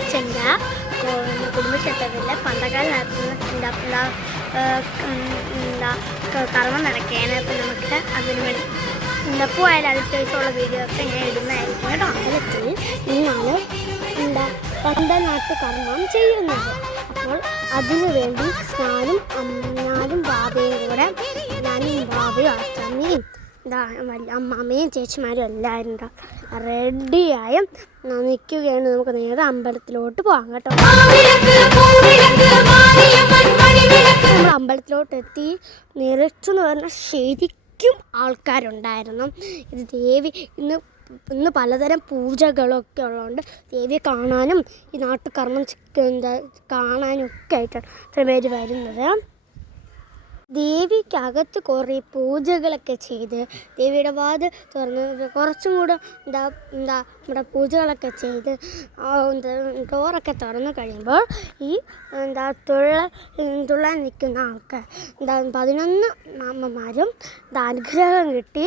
അച്ഛൻ്റെ കുടുംബക്ഷേത്രത്തിൽ പന്തക്കാലം നടത്തുന്ന കർമ്മം നടക്കുകയാണ്. അപ്പം നമുക്ക് അതിന് വേണ്ടി പോയാലും അതിശയിച്ചുള്ള വീഡിയോ ഒക്കെ ഞാൻ ഇടുന്നതായിരിക്കും കേട്ടോ. അമ്പലത്തിൽ നിന്നാണ് പന്തനാട്ട് കർമ്മം ചെയ്യുന്നത്. അപ്പോൾ അതിനു വേണ്ടി ഞാനും ബാബയും കൂടെ ഞാനും ബാബയും അച്ഛമ്മയും അമ്മയും ചേച്ചിമാരും എല്ലാവരും റെഡിയായും നിൽക്കുകയാണ്. നമുക്ക് നേരെ അമ്പലത്തിലോട്ട് പോകാം കേട്ടോ. നമ്മൾ അമ്പലത്തിലോട്ട് എത്തി. നിറച്ചെന്ന് പറഞ്ഞാൽ ശരിക്കും ആൾക്കാരുണ്ടായിരുന്നു. ഇത് ദേവി ഇന്ന് പലതരം പൂജകളൊക്കെ ഉള്ളതുകൊണ്ട് ദേവിയെ കാണാനും ഈ നാട്ടുകർമ്മം കാണാനും ഒക്കെ ആയിട്ടാണ് ഇത്ര പേര് വരുന്നത്. ദേവിക്കകത്ത് കുറേ പൂജകളൊക്കെ ചെയ്ത് ദേവിയുടെ വാത് തുറന്ന് കുറച്ചും കൂടെ നമ്മുടെ പൂജകളൊക്കെ ചെയ്ത് ഡോറൊക്കെ തുറന്ന് കഴിയുമ്പോൾ ഈ തുള്ളാൻ നിൽക്കുന്ന ആൾക്കാർ 11 അമ്മമാരും അനുഗ്രഹം കിട്ടി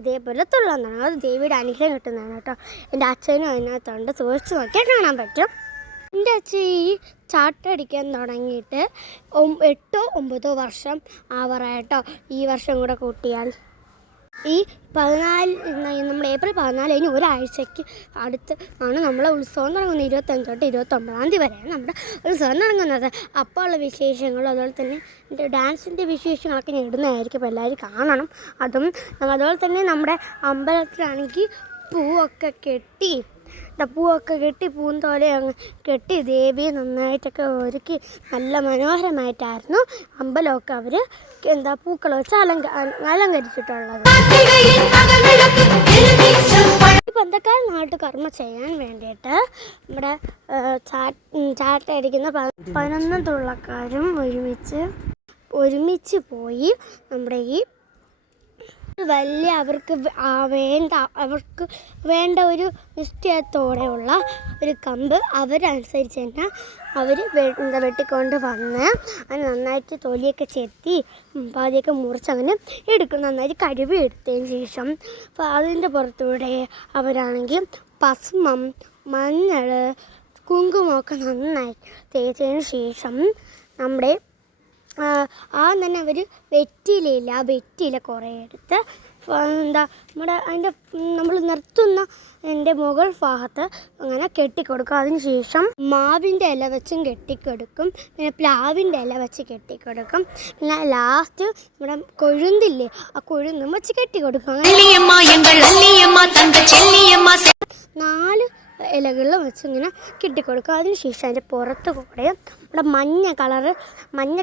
ഇതേപോലെ തുള്ളാൻ തുടങ്ങും. അത് ദേവിയുടെ അനുഗ്രഹം കിട്ടുന്നതാണ് കേട്ടോ. എൻ്റെ അച്ഛനും അതിനകത്തുണ്ട്, സൂക്ഷിച്ച് നോക്കിയാൽ കാണാൻ പറ്റും. എൻ്റെ അച്ഛൻ ഈ ചാട്ടടിക്കാൻ തുടങ്ങിയിട്ട് 8-9 വർഷം ആവറായിട്ടോ. ഈ വർഷം കൂടെ കൂട്ടിയാൽ ഈ 14 നമ്മൾ ഏപ്രിൽ 14 കഴിഞ്ഞ് ഒരാഴ്ചയ്ക്ക് അടുത്ത് ആണ് നമ്മളെ ഉത്സവം തുടങ്ങുന്നത്. 25 തൊട്ട് 29-ാം തീയതി വരെയാണ് നമ്മുടെ ഉത്സവം തുടങ്ങുന്നത്. അപ്പോൾ ഉള്ള വിശേഷങ്ങളും അതുപോലെ തന്നെ ഡാൻസിൻ്റെ വിശേഷങ്ങളൊക്കെ ഞാൻ ഇടുന്നതായിരിക്കും. അപ്പോൾ എല്ലാവരും കാണണം. അതുപോലെ തന്നെ നമ്മുടെ അമ്പലത്തിലാണെങ്കിൽ പൂവൊക്കെ കെട്ടി പൂന്തോലെ അങ്ങ് കെട്ടി ദേവിയെ നന്നായിട്ടൊക്കെ ഒരുക്കി നല്ല മനോഹരമായിട്ടായിരുന്നു അമ്പലമൊക്കെ അവർ പൂക്കൾ വെച്ച് അലങ്കരിച്ചിട്ടുള്ളത്. പന്തക്കാൽ നാട്ടുകർമ്മ ചെയ്യാൻ വേണ്ടിയിട്ട് നമ്മുടെ ചാട്ടയടിക്കുന്ന 11 തുള്ളക്കാരും ഒരുമിച്ച് പോയി നമ്മുടെ ഈ വലിയ അവർക്ക് വേണ്ട ഒരു നിശ്ചയത്തോടെയുള്ള ഒരു കമ്പ് അവരനുസരിച്ച് തന്നെ അവർ വെട്ടിക്കൊണ്ട് വന്ന് അത് നന്നായിട്ട് തൊലിയൊക്കെ ചെത്തി പാതിയൊക്കെ മുറിച്ചങ്ങനെ എടുക്കും. നന്നായിട്ട് കഴുകി എടുത്തതിന് ശേഷം അപ്പോൾ അതിൻ്റെ പുറത്തൂടെ അവരാണെങ്കിൽ ഭസ്മം, മഞ്ഞൾ, കുങ്കുമമൊക്കെ നന്നായി തേച്ചതിന് ശേഷം നമ്മുടെ തന്നെ അവർ വെറ്റില കുറേ എടുത്ത് നമ്മൾ നിർത്തുന്ന എൻ്റെ മുകൾ ഭാഗത്ത് അങ്ങനെ കെട്ടിക്കൊടുക്കും. അതിനുശേഷം മാവിൻ്റെ ഇല വെച്ചും കെട്ടിക്കൊടുക്കും, പിന്നെ പ്ലാവിൻ്റെ ഇല വെച്ച് കെട്ടിക്കൊടുക്കും, പിന്നെ ലാസ്റ്റ് നമ്മുടെ കൊഴുന്തില്ലേ ആ കൊഴുന്തും വെച്ച് കെട്ടിക്കൊടുക്കും. 4 ഇലകളിലും വെച്ച് ഇങ്ങനെ കെട്ടിക്കൊടുക്കുക. അതിനുശേഷം അതിൻ്റെ പുറത്ത് കൂടെ നമ്മുടെ മഞ്ഞ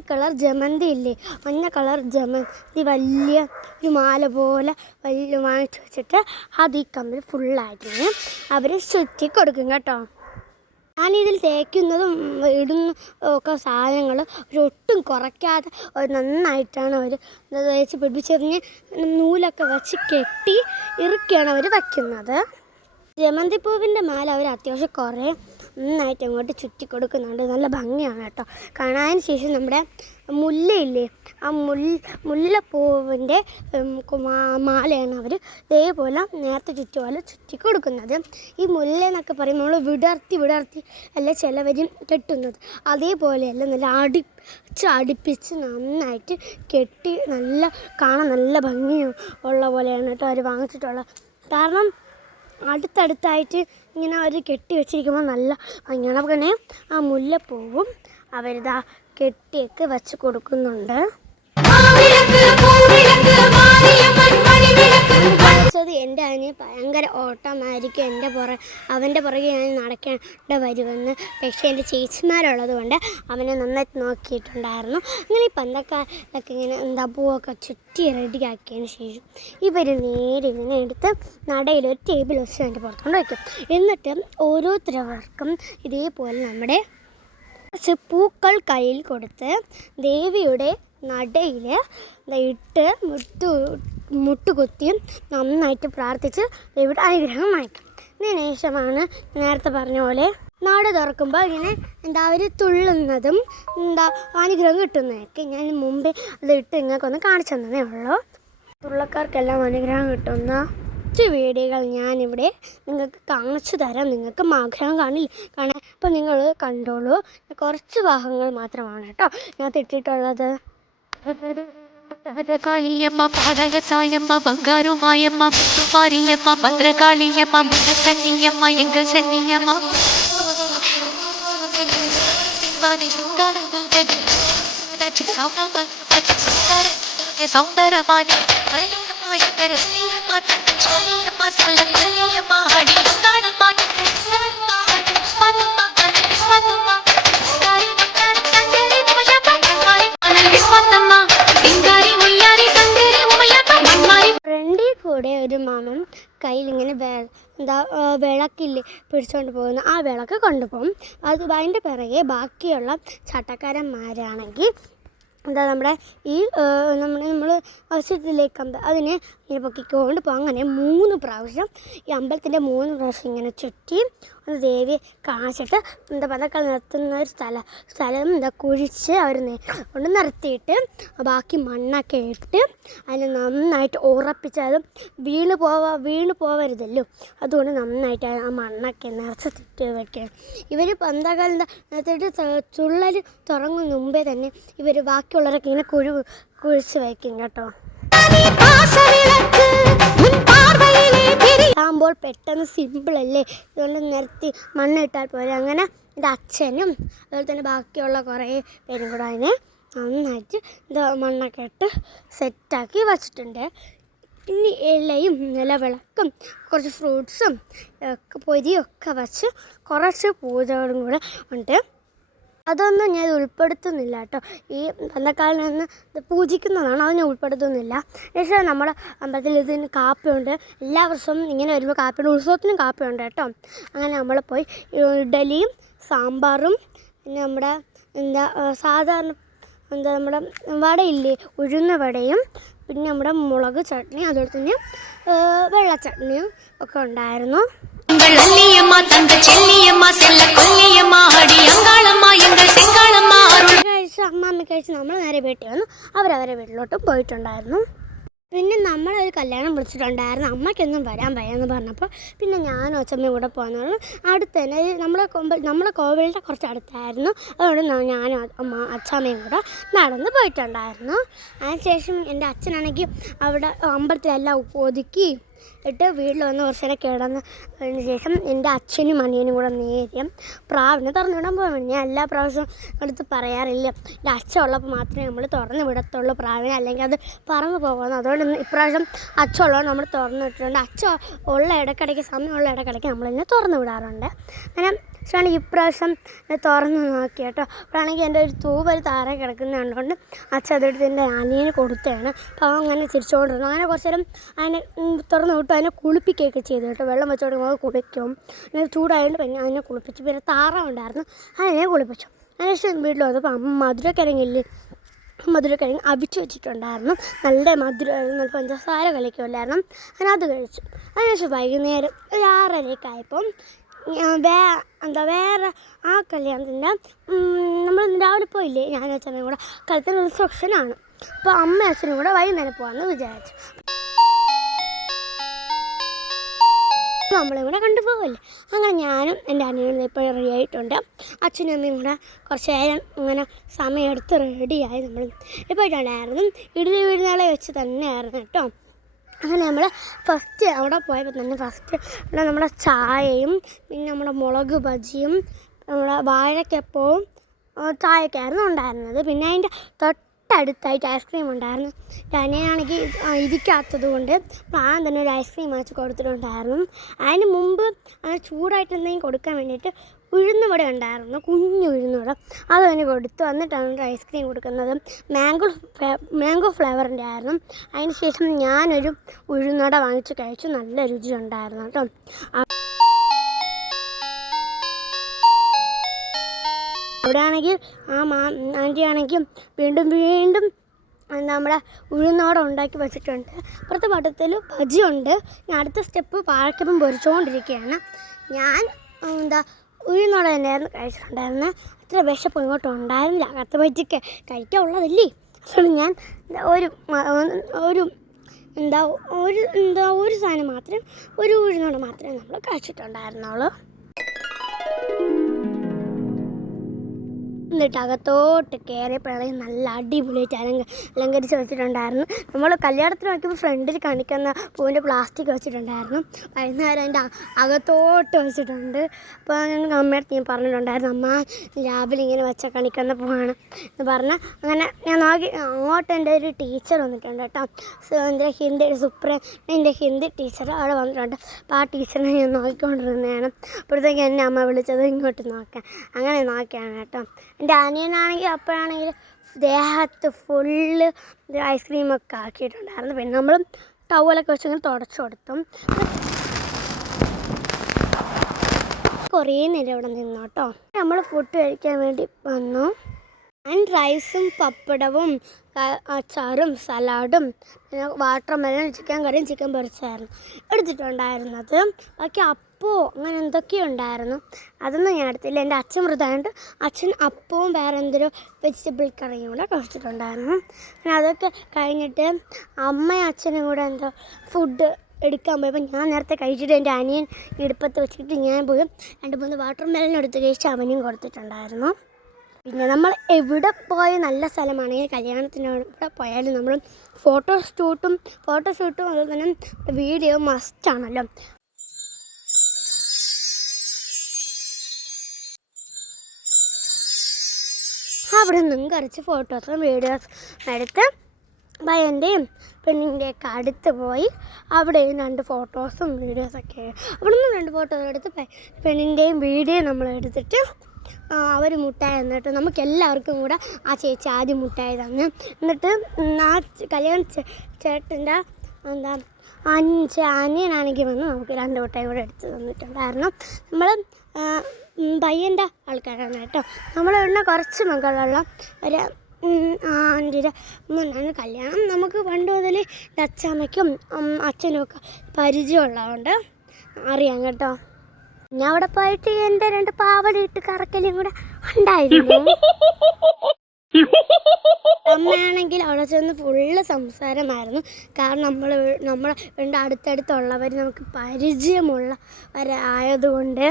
കളർ ജമന്തി ഇല്ലേ, മഞ്ഞ കളർ ജമന്തി വലിയ ഒരു മാല പോലെ വലിയ വാങ്ങിച്ച് വെച്ചിട്ട് അത് ഈ കമ്പിൽ ഫുള്ളായിട്ട് അവർ ചുറ്റി കൊടുക്കും കേട്ടോ. ഞാനിതിൽ തേക്കുന്നതും ഒക്കെ സാധനങ്ങൾ ഒട്ടും കുറയ്ക്കാതെ നന്നായിട്ടാണ് അവർ തേച്ച് പിടിപ്പിച്ചെറിഞ്ഞ് നൂലൊക്കെ വെച്ച് കെട്ടി ഇറുക്കിയാണ് അവർ വയ്ക്കുന്നത്. ജമന്തിപ്പൂവിൻ്റെ മാല അവർ അത്യാവശ്യം കുറേ നന്നായിട്ട് അങ്ങോട്ട് ചുറ്റി കൊടുക്കുന്നുണ്ട്. നല്ല ഭംഗിയാണ് കേട്ടോ കാണാൻ. ശേഷം നമ്മുടെ മുല്ലയില്ലേ, ആ മുല്ലപ്പൂവിൻ്റെ മാലയാണ് അവർ ഇതേപോലെ നേരത്തെ ചുറ്റി കൊടുക്കുന്നത്. ഈ മുല്ല എന്നൊക്കെ പറയുമ്പോൾ നമ്മൾ വിടർത്തി അല്ല ചിലവരും കെട്ടുന്നത്, അതേപോലെയല്ല നല്ല അടുപ്പിച്ച് നന്നായിട്ട് കെട്ടി കാണാൻ നല്ല ഭംഗിയുള്ള പോലെയാണ് കേട്ടോ അവർ വാങ്ങിച്ചിട്ടുള്ളത്. കാരണം അടുത്തടുത്തായിട്ട് ഇങ്ങനെ അവർ കെട്ടി വെച്ചിരിക്കുമ്പോൾ നല്ല ഭംഗിയാണ്. അപ്പോൾ തന്നെ ആ മുല്ലപ്പൂവും അവരിതാ കെട്ടിയൊക്കെ വെച്ച് കൊടുക്കുന്നുണ്ട്. എൻ്റെ അതിന് ഭയങ്കര ഓട്ടമായിരിക്കും. അവൻ്റെ പുറകെ ഞാൻ നടക്കേണ്ട വരുമെന്ന്. പക്ഷേ എൻ്റെ ചേച്ചിമാരുള്ളത് കൊണ്ട് അവനെ നന്നായിട്ട് നോക്കിയിട്ടുണ്ടായിരുന്നു. അങ്ങനെ ഈ പന്തക്കാലൊക്കെ ഇങ്ങനെ പൂവൊക്കെ ചുറ്റി റെഡിയാക്കിയതിന് ശേഷം ഇവർ നേരെ ഇങ്ങനെ എടുത്ത് നടയിലൊരു ടേബിൾ വെച്ച് അതിൻ്റെ പുറത്തുകൊണ്ട് വയ്ക്കും. എന്നിട്ട് ഓരോരുത്തർക്കും ഇതേപോലെ നമ്മുടെ കുറച്ച് പൂക്കൾ കയ്യിൽ കൊടുത്ത് ദേവിയുടെ നടയിൽ ഇട്ട് മുട്ടുകുത്തിയും നന്നായിട്ട് പ്രാർത്ഥിച്ച് ദേവിയുടെ അനുഗ്രഹം വാങ്ങിക്കും. ഇതിന് ശേഷമാണ് നേരത്തെ പറഞ്ഞ പോലെ നാട് തുറക്കുമ്പോൾ ഇങ്ങനെ അവർ തുള്ളുന്നതും അനുഗ്രഹം കിട്ടുന്നതൊക്കെ ഞാൻ മുമ്പേ അതിട്ട് നിങ്ങൾക്കൊന്ന് കാണിച്ചു തന്നതേ ഉള്ളൂ. തുള്ളക്കാർക്കെല്ലാം അനുഗ്രഹം കിട്ടുന്ന കുറച്ച് വീഡിയോകൾ ഞാനിവിടെ നിങ്ങൾക്ക് കാണിച്ചു തരാം. നിങ്ങൾക്ക് ആഗ്രഹം കാണാൻ അപ്പോൾ നിങ്ങൾ കണ്ടോളൂ, കുറച്ച് ഭാഗങ്ങൾ മാത്രമാണ് കേട്ടോ ഞാൻ ഇട്ടിട്ടുള്ളത്. കാളിയമ്മ പാതകസായമ്മ ബംഗാരുമായമ്മ മുത്തുമാരിയമ്മ ഭദ്രകാളിയമ്മ മുന്നസന്നിയമ്മ എങ്ക സന്നിയമ്മ സൗന്ദരമാനി ഫ്രണ്ടിൽ കൂടെ ഒരു മാമൻ കയ്യിൽ ഇങ്ങനെ വിളക്കില്ലേ പിടിച്ചുകൊണ്ട് പോകുന്നു. ആ വിളക്ക് കൊണ്ടുപോകും. അത് അതിൻ്റെ പിറകെ ബാക്കിയുള്ള ചട്ടക്കാരന്മാരാണെങ്കിൽ നമ്മുടെ ഈ നമ്മൾ വശത്തിലേക്ക് അതിനെ ഇങ്ങനെ പൊക്കിക്കൊണ്ട് പോകും. അങ്ങനെ 3 പ്രാവശ്യം ഈ അമ്പലത്തിൻ്റെ 3 പ്രാവശ്യം ഇങ്ങനെ ചുറ്റി ഒന്ന് ദേവിയെ കാണിച്ചിട്ട് പതക്കൾ നിർത്തുന്ന ഒരു സ്ഥലം കുഴിച്ച് അവർ കൊണ്ട് നിർത്തിയിട്ട് ബാക്കി മണ്ണൊക്കെ ഇട്ട് അതിനെ നന്നായിട്ട് ഉറപ്പിച്ച് അത് വീണ് പോവരുതല്ലോ. അതുകൊണ്ട് നന്നായിട്ട് ആ മണ്ണൊക്കെ നിറച്ച് തിറ്റ് വയ്ക്കുക. ഇവർ പന്തകാലം നിർത്തിയിട്ട് ചുള്ളൽ തുടങ്ങും മുമ്പേ തന്നെ ഇവർ ബാക്കിയുള്ളവരൊക്കെ ഇങ്ങനെ കുഴിച്ച് വയ്ക്കും കേട്ടോ. ആകുമ്പോൾ പെട്ടെന്ന് സിമ്പിളല്ലേ, ഇതുകൊണ്ട് നിരത്തി മണ്ണിട്ടാൽ പോലെ. അങ്ങനെ എൻ്റെ അച്ഛനും അതുപോലെ തന്നെ ബാക്കിയുള്ള കുറേ പേരും കൂടെ അതിനെ നന്നായിട്ട് മണ്ണൊക്കെ ഇട്ട് സെറ്റാക്കി വച്ചിട്ടുണ്ട്. പിന്നെ ഇലയും നിലവിളക്കും കുറച്ച് ഫ്രൂട്ട്സും പൊരിയൊക്കെ വച്ച് കുറച്ച് പൂജകളും കൂടെ ഉണ്ട്. അതൊന്നും ഞാൻ ഉൾപ്പെടുത്തുന്നില്ല കേട്ടോ. ഈ പന്തക്കാലിൽ നിന്ന് ഇത് പൂജിക്കുന്നതാണ്, അത് ഞാൻ ഉൾപ്പെടുത്തുന്നില്ല. പക്ഷേ നമ്മുടെ അമ്പലത്തിൽ ഇതിന് കാപ്പിയുണ്ട്. എല്ലാ വർഷവും ഇങ്ങനെ വരുമ്പോൾ കാപ്പിയുണ്ട്, ഉത്സവത്തിനും കാപ്പിയുണ്ട് കേട്ടോ. അങ്ങനെ നമ്മൾ പോയി ഇഡലിയും സാമ്പാറും പിന്നെ നമ്മുടെ സാധാരണ നമ്മുടെ വടയില്ലേ, ഉഴുന്ന വടയും പിന്നെ നമ്മുടെ മുളക് ചട്നി അതുപോലെ തന്നെ വെള്ള ചട്നിയും ഒക്കെ ഉണ്ടായിരുന്നു. അമ്മാമ്മ കഴിച്ച് നമ്മൾ നേരെ വീട്ടിൽ വന്നു. അവരവരെ വീട്ടിലോട്ട് പോയിട്ടുണ്ടായിരുന്നു. പിന്നെ നമ്മളൊരു കല്യാണം വിളിച്ചിട്ടുണ്ടായിരുന്നു. അമ്മയ്ക്കൊന്നും വരാൻ വയ്യാന്ന് പറഞ്ഞപ്പോൾ പിന്നെ ഞാനും അച്ഛമ്മയും കൂടെ പോകുന്നു. അടുത്ത് തന്നെ നമ്മളെ കോവിലിൻ്റെ കുറച്ച് അടുത്തായിരുന്നു. അതുകൊണ്ട് ഞാനും അച്ഛമ്മയും കൂടെ നടന്ന് പോയിട്ടുണ്ടായിരുന്നു. അതിനുശേഷം എൻ്റെ അച്ഛനാണെങ്കിൽ അവിടെ അമ്പലത്തിലെല്ലാം ഒതുക്കി ഇട്ട് വീട്ടിൽ വന്ന് കുറച്ച് നേരം കിടന്നതിന് ശേഷം എൻ്റെ അച്ഛനും അനിയനും കൂടെ നേരം പ്രാവിനെ തുറന്നു വിടാൻ പോകാൻ വേണ്ടി. ഞാൻ എല്ലാ പ്രാവശ്യവും അടുത്ത് പറയാറില്ല, എൻ്റെ അച്ഛൻ ഉള്ളപ്പോൾ മാത്രമേ നമ്മൾ തുറന്ന് വിടത്തുള്ളൂ പ്രാവിനെ, അല്ലെങ്കിൽ അത് പറന്ന് പോകുന്നു. അതുകൊണ്ട് ഇപ്രാവശ്യം അച്ഛൻ ഉള്ളത് നമ്മൾ തുറന്നു വിട്ടിട്ടുണ്ട്. അച്ഛൻ ഉള്ള ഇടയ്ക്കിടയ്ക്ക് സമയമുള്ള ഇടയ്ക്കിടയ്ക്ക് നമ്മളതിനെ തുറന്നു വിടാറുണ്ട്. അങ്ങനെ പക്ഷേ ഇപ്രാവശ്യം തുറന്ന് നോക്കി കേട്ടോ. അപ്പോഴാണെങ്കിൽ എൻ്റെ ഒരു തൂവൽ താഴെ കിടക്കുന്നത് കണ്ടുകൊണ്ട് അച്ഛൻ അതെടുത്ത് എൻ്റെ അനിയന് കൊടുത്തതാണ്. അപ്പോൾ അവൻ അങ്ങനെ തിരിച്ചുകൊണ്ടിരുന്നു. അങ്ങനെ കുറച്ച് നേരം അതിനെ തുറന്ന് വിട്ടു അതിനെ കുളിപ്പിക്കുകയൊക്കെ ചെയ്തു കേട്ടോ. വെള്ളം വെച്ചോണ്ട് നമ്മൾ കുളിക്കും. അങ്ങനെ ചൂടായതുകൊണ്ട് പിന്നെ അതിനെ കുളിപ്പിച്ചു. പിന്നെ താറാവുണ്ടായിരുന്നു, അതിനെ കുളിപ്പിച്ചു. അതിനുശേഷം വീട്ടിൽ വന്നപ്പോൾ അമ്മ മധുരക്കിഴങ്ങില്ലേ, മധുരക്കിഴങ്ങ് അവിച്ച് വെച്ചിട്ടുണ്ടായിരുന്നു. നല്ല മധുരമായിരുന്നു, നല്ല പഞ്ചസാര കളിക്കുമല്ലായിരുന്നു. അങ്ങനെ അത് കഴിച്ചു. അതിനുശേഷം വൈകുന്നേരം 6:30 വേറെ ആ കല്യാണത്തിൻ്റെ നമ്മൾ രാവിലെ പോയില്ലേ, ഞാനും അച്ഛനും കൂടെ കല്യാണത്തിന് റിസപ്ഷനാണ്. അപ്പോൾ അമ്മയും അച്ഛനും കൂടെ വൈകുന്നേരം പോകാമെന്ന് വിചാരിച്ചു. നമ്മളെ കൂടെ കണ്ടുപോകല്ലേ. അങ്ങനെ ഞാനും എൻ്റെ അനിയനും ഇപ്പോൾ റെഡി ആയിട്ടുണ്ട്. അച്ഛനും അമ്മയും കൂടെ കുറച്ച് നേരം ഇങ്ങനെ സമയമെടുത്ത് റെഡിയായി നമ്മൾ പോയിട്ടുണ്ടായിരുന്നു. ഇടുതി വീഴുന്നാളെ വെച്ച് തന്നെയായിരുന്നു കേട്ടോ. അങ്ങനെ നമ്മൾ ഫസ്റ്റ് അവിടെ പോയപ്പോൾ തന്നെ ഫസ്റ്റ് ഇവിടെ നമ്മുടെ ചായയും പിന്നെ നമ്മുടെ മുളക് ബജിയും നമ്മുടെ വാഴക്കപ്പവും ചായയൊക്കെയായിരുന്നു ഉണ്ടായിരുന്നത്. പിന്നെ അതിൻ്റെ തൊട്ടടുത്തായിട്ട് ഐസ്ക്രീം ഉണ്ടായിരുന്നു. ഞാനാണെങ്കിൽ ഇരിക്കാത്തത് കൊണ്ട് ഞാൻ തന്നെ ഒരു ഐസ്ക്രീം വാങ്ങിച്ച് കൊടുത്തിട്ടുണ്ടായിരുന്നു. അതിന് മുമ്പ് അങ്ങനെ ചൂടായിട്ട് എന്തെങ്കിലും കൊടുക്കാൻ വേണ്ടിയിട്ട് ഉഴുന്നുവട ഉണ്ടായിരുന്നു, കുഞ്ഞു ഉഴുന്നുവട. അത് തന്നെ കൊടുത്തു. വന്നിട്ടാണ് ഐസ്ക്രീം കൊടുക്കുന്നത്. മാംഗോ ഫ്ലേവറിൻ്റെ ആയിരുന്നു. അതിന് ശേഷം ഞാനൊരു ഉഴുന്നുവട വാങ്ങിച്ച് കഴിച്ചു. നല്ല രുചി ഉണ്ടായിരുന്നു കേട്ടോ. അവിടെ ആണെങ്കിൽ ആൻറ്റി ആണെങ്കിൽ വീണ്ടും നമ്മുടെ ഉഴുന്നോടെ ഉണ്ടാക്കി വെച്ചിട്ടുണ്ട്. അപ്പുറത്തെ പട്ടത്തിൽ ബജിയുണ്ട്. അടുത്ത സ്റ്റെപ്പ് പാഴക്കപ്പം പൊരിച്ചുകൊണ്ടിരിക്കുകയാണ്. ഞാൻ ഉഴുന്നോടെ തന്നെയായിരുന്നു കഴിച്ചിട്ടുണ്ടായിരുന്നു. അത്ര വിശപ്പ് ഇങ്ങോട്ടും ഉണ്ടായിരുന്നില്ല. കത്ത് ബജിക്ക് കഴിക്കാനുള്ളതല്ലേ. അതുകൊണ്ട് ഞാൻ ഒരു സാധനം മാത്രം, ഒരു ഉഴുന്നോടെ മാത്രമേ നമ്മൾ കഴിച്ചിട്ടുണ്ടായിരുന്നുള്ളൂ. എന്നിട്ട് അകത്തോട്ട് കയറിയപ്പോഴാണെങ്കിൽ നല്ല അടിപൊളിയായിട്ട് അലങ്കരിച്ച് വെച്ചിട്ടുണ്ടായിരുന്നു. നമ്മൾ കല്യാണത്തിന് വയ്ക്കുമ്പോൾ ഫ്രണ്ടിൽ കാണിക്കുന്ന പൂവിൻ്റെ പ്ലാസ്റ്റിക് വെച്ചിട്ടുണ്ടായിരുന്നു. വൈകുന്നേരം അതിൻ്റെ അകത്തോട്ട് വെച്ചിട്ടുണ്ട്. അപ്പോൾ ഞങ്ങൾക്ക് അമ്മയടുത്ത് ഞാൻ പറഞ്ഞിട്ടുണ്ടായിരുന്നു, അമ്മ രാവിലെ ഇങ്ങനെ വെച്ച കാണിക്കുന്ന പൂവാണ് എന്ന് പറഞ്ഞ്. അങ്ങനെ ഞാൻ നോക്കി അങ്ങോട്ട് എൻ്റെ ഒരു ടീച്ചർ വന്നിട്ടുണ്ട് കേട്ടോ. എൻ്റെ ഹിന്ദി ടീച്ചർ അവിടെ വന്നിട്ടുണ്ട്. അപ്പോൾ ആ ടീച്ചറിനെ ഞാൻ നോക്കിക്കൊണ്ടിരുന്നതാണ്. അപ്പോഴത്തേക്ക് എന്നെ അമ്മ വിളിച്ചത് ഇങ്ങോട്ട് നോക്കാൻ. അങ്ങനെ നോക്കിയാണ് കേട്ടോ. എൻ്റെ അനിയനാണെങ്കിൽ അപ്പോഴാണെങ്കിൽ ദേഹത്ത് ഫുള്ള് ഐസ്ക്രീമൊക്കെ ആക്കിയിട്ടുണ്ടായിരുന്നു. പിന്നെ നമ്മൾ ടവലൊക്കെ വെച്ചിങ്ങനെ തുടച്ചു കൊടുത്തു. കുറേ നേരം ഇവിടെ നിന്നു കേട്ടോ. നമ്മൾ ഫുഡ് കഴിക്കാൻ വേണ്ടി വന്നു. ഞാൻ റൈസും പപ്പടവും അച്ചാറും സലാഡും പിന്നെ വാട്ടർ മെലൺ ചിക്കൻ കറിയും ചിക്കൻ പൊരിച്ചായിരുന്നു എടുത്തിട്ടുണ്ടായിരുന്നത്. ബാക്കി അപ്പോൾ അങ്ങനെ എന്തൊക്കെയോ ഉണ്ടായിരുന്നു, അതൊന്നും ഞാൻ എടുത്തില്ല. എൻ്റെ അച്ഛൻ വൃതായതുകൊണ്ട് അച്ഛൻ അപ്പവും വേറെ എന്തൊരു വെജിറ്റബിൾ കറിയും കൂടെ കഴിച്ചിട്ടുണ്ടായിരുന്നു. പിന്നെ അതൊക്കെ കഴിഞ്ഞിട്ട് അമ്മയും അച്ഛനും കൂടെ എന്തോ ഫുഡ് എടുക്കാൻ പോയപ്പോൾ ഞാൻ നേരത്തെ കഴിച്ചിട്ട് എൻ്റെ അനിയൻ ഇടുപ്പത്ത് വെച്ചിട്ട് ഞാൻ പോയി 2-3 വാട്ടർ മെലൺ എടുത്ത് കഴിച്ച് അവനും കൊടുത്തിട്ടുണ്ടായിരുന്നു. പിന്നെ നമ്മൾ എവിടെ പോയ നല്ല സ്ഥലമാണെങ്കിൽ കല്യാണത്തിന് എവിടെ പോയാലും നമ്മൾ ഫോട്ടോഷൂട്ടും അതുപോലെ തന്നെ വീഡിയോ മസ്റ്റാണല്ലോ. അവിടെ നിന്നും കുറച്ച് ഫോട്ടോസും വീഡിയോസും എടുത്ത് പയ്യൻ്റെയും പെണ്ണിൻ്റെയൊക്കെ അടുത്ത് പോയി അവിടെയും 2 ഫോട്ടോസും വീഡിയോസൊക്കെ അവിടെ നിന്ന് 2 ഫോട്ടോസ് എടുത്ത് പെണ്ണിൻ്റെയും വീഡിയോ നമ്മൾ എടുത്തിട്ട് അവർ മുട്ടായി തന്നിട്ട് നമുക്ക് എല്ലാവർക്കും കൂടെ ആ ചേച്ചി ആദ്യം മുട്ടായി തന്ന്. എന്നിട്ട് ആ കല്യാണ ചേട്ടൻ്റെ എന്താ അനിയനാണെങ്കിൽ വന്ന് നമുക്ക് 2 മുട്ടായി കൂടെ എടുത്ത് തന്നിട്ടുണ്ടായിരുന്നു. നമ്മൾ പയ്യൻ്റെ ആൾക്കാരാണ് കേട്ടോ. നമ്മളിവിടെ കുറച്ച് മക്കളുള്ള ഒരു ആൻറ്റിയുടെ മുന്നാണ് കല്യാണം. നമുക്ക് പണ്ട് മുതൽ അച്ഛമ്മയ്ക്കും അച്ഛനും ഒക്കെ പരിചയമുള്ളതുകൊണ്ട് അറിയാം കേട്ടോ. ഞാൻ അവിടെ പോയിട്ട് എൻ്റെ 2 പാവടയിട്ട് കറക്കലും കൂടെ ഉണ്ടായിരുന്നു. അമ്മയാണെങ്കിൽ അവിടെ ചെന്ന് ഫുള്ള് സംസാരമായിരുന്നു. കാരണം നമ്മളെ വീടിൻ്റെ അടുത്തടുത്തുള്ളവർ നമുക്ക് പരിചയമുള്ളവരായതുകൊണ്ട്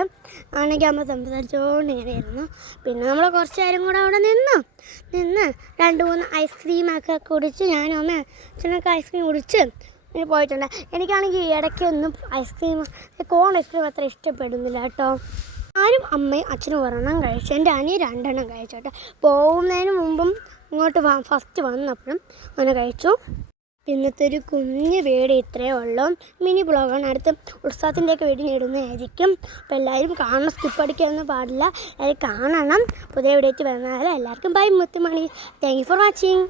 ആണെങ്കിൽ അമ്മ സംസാരിച്ചുകൊണ്ട് ഇങ്ങനെയായിരുന്നു. പിന്നെ നമ്മൾ കുറച്ച് നേരം കൂടെ അവിടെ നിന്ന് 2-3 ഐസ്ക്രീമൊക്കെ കുടിച്ച് ഞാനും അമ്മ അച്ഛനൊക്കെ ഐസ്ക്രീം കുടിച്ച് പോയിട്ടുണ്ട്. എനിക്കാണെങ്കിൽ ഇടയ്ക്കൊന്നും കോൺ ഐസ്ക്രീം അത്ര ഇഷ്ടപ്പെടുന്നില്ല കേട്ടോ. ഞാനും അമ്മയും അച്ഛനും 1 കഴിച്ചു, എൻ്റെ അനിയൻ 2 കഴിച്ചു കേട്ടോ. പോകുന്നതിന് മുമ്പും ഇങ്ങോട്ട് ഫസ്റ്റ് വന്നപ്പോഴും അങ്ങനെ കഴിച്ചു. ഇന്നത്തെ ഒരു കുഞ്ഞ് വീഡിയോ ഇത്രയേ ഉള്ളൂ. മിനി ബ്ലോഗാണ്. അടുത്ത് ഉത്സവത്തിൻ്റെയൊക്കെ വീഡിയോ ഇടുന്നതായിരിക്കും. അപ്പോൾ എല്ലാവരും കാണണം, സ്കിപ്പ് അടിക്കാനൊന്നും പാടില്ല, എല്ലാവരും കാണണം. പുതിയ വീഡിയോ വരുന്നതായാലും എല്ലാവർക്കും ബൈ മുത്തുമണി. Thank you for watching.